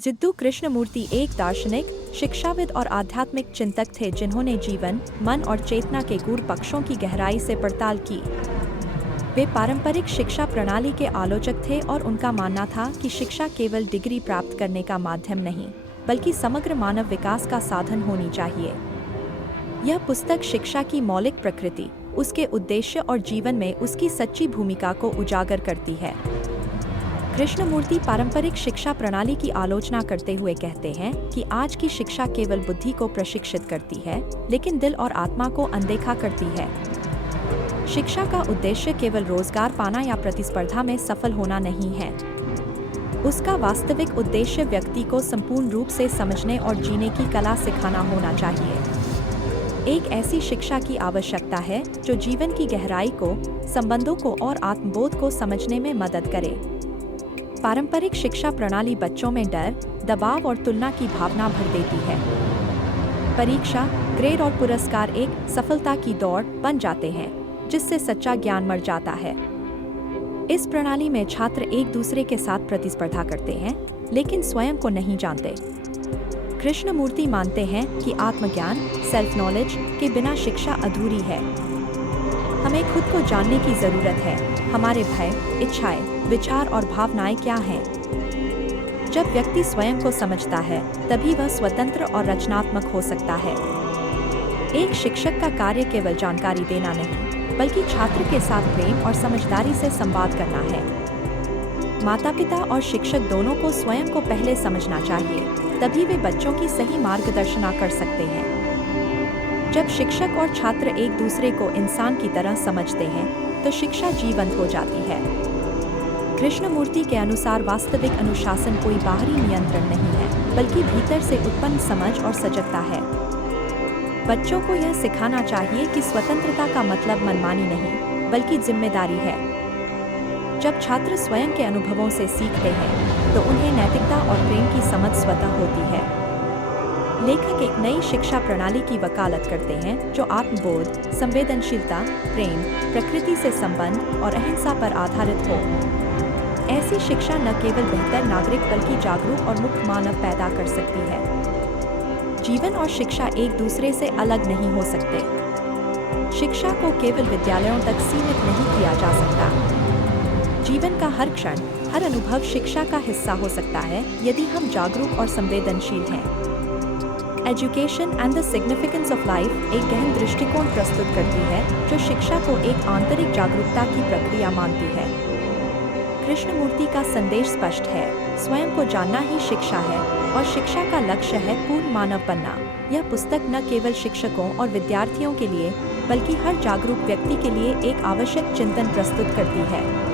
जिद्दू कृष्णमूर्ति एक दार्शनिक, शिक्षाविद और आध्यात्मिक चिंतक थे जिन्होंने जीवन, मन और चेतना के गूढ़ पक्षों की गहराई से पड़ताल की। वे पारंपरिक शिक्षा प्रणाली के आलोचक थे और उनका मानना था कि शिक्षा केवल डिग्री प्राप्त करने का माध्यम नहीं, बल्कि समग्र मानव विकास का साधन होनी चाहिए। यह पुस्तक शिक्षा की मौलिक प्रकृति, उसके उद्देश्य और जीवन में उसकी सच्ची भूमिका को उजागर करती है। कृष्णमूर्ति पारंपरिक शिक्षा प्रणाली की आलोचना करते हुए कहते हैं कि आज की शिक्षा केवल बुद्धि को प्रशिक्षित करती है, लेकिन दिल और आत्मा को अनदेखा करती है। शिक्षा का उद्देश्य केवल रोजगार पाना या प्रतिस्पर्धा में सफल होना नहीं है। उसका वास्तविक उद्देश्य व्यक्ति को संपूर्ण रूप से समझने और जीने की कला सिखाना होना चाहिए। एक ऐसी शिक्षा की आवश्यकता है जो जीवन की गहराई को, संबंधों को और आत्मबोध को समझने में मदद करे। पारंपरिक शिक्षा प्रणाली बच्चों में डर, दबाव और तुलना की भावना भर देती है। परीक्षा, ग्रेड और पुरस्कार एक सफलता की दौड़ बन जाते हैं, जिससे सच्चा ज्ञान मर जाता है। इस प्रणाली में छात्र एक दूसरे के साथ प्रतिस्पर्धा करते हैं, लेकिन स्वयं को नहीं जानते। कृष्णमूर्ति मानते हैं कि आत्मज्ञान, सेल्फ नॉलेज के बिना शिक्षा अधूरी है। हमें खुद को जानने की जरूरत है। हमारे भय, इच्छाएं, विचार और भावनाएं क्या हैं? जब व्यक्ति स्वयं को समझता है, तभी वह स्वतंत्र और रचनात्मक हो सकता है। एक शिक्षक का कार्य केवल जानकारी देना नहीं, बल्कि छात्र के साथ प्रेम और समझदारी से संवाद करना है। माता-पिता और शिक्षक दोनों को स्वयं को पहले समझना चाहिए, तभी वे बच्चों की सही मार्गदर्शन कर सकते हैं। जब शिक्षक और छात्र एक दूसरे को इंसान की तरह समझते हैं, तो शिक्षा जीवंत हो जाती है। कृष्णमूर्ति के अनुसार वास्तविक अनुशासन कोई बाहरी नियंत्रण नहीं है, बल्कि भीतर से उत्पन्न समझ और सजगता है। बच्चों को यह सिखाना चाहिए कि स्वतंत्रता का मतलब मनमानी नहीं, बल्कि जिम्मेदारी है। जब छात्र स्वयं के अनुभवों से सीखते हैं, तो उन्हें नैतिकता और प्रेम की समझ स्वतः होती है। लेखक एक नई शिक्षा प्रणाली की वकालत करते हैं जो आत्मबोध, संवेदनशीलता, प्रेम, प्रकृति से संबंध और अहिंसा पर आधारित हो। ऐसी शिक्षा न केवल बेहतर नागरिक बल्कि जागरूक और मुक्त मानव पैदा कर सकती है। जीवन और शिक्षा एक दूसरे से अलग नहीं हो सकते। शिक्षा को केवल विद्यालयों तक सीमित नहीं किया जा सकता। जीवन का हर क्षण, हर अनुभव शिक्षा का हिस्सा हो सकता है, यदि हम जागरूक और संवेदनशील हैं। Education and the significance of life एक गहन दृष्टिकोण प्रस्तुत करती है, जो शिक्षा को एक आंतरिक जागरूकता की प्रक्रिया मानती है। कृष्णमूर्ति का संदेश स्पष्ट है: स्वयं को जानना ही शिक्षा है, और शिक्षा का लक्ष्य है पूर्ण मानव बनना। यह पुस्तक न केवल शिक्षकों और विद्यार्थियों के लिए, बल्कि हर जागरूक व्यक्ति के लिए एक आवश्यक चिंतन प्रस्तुत करती है।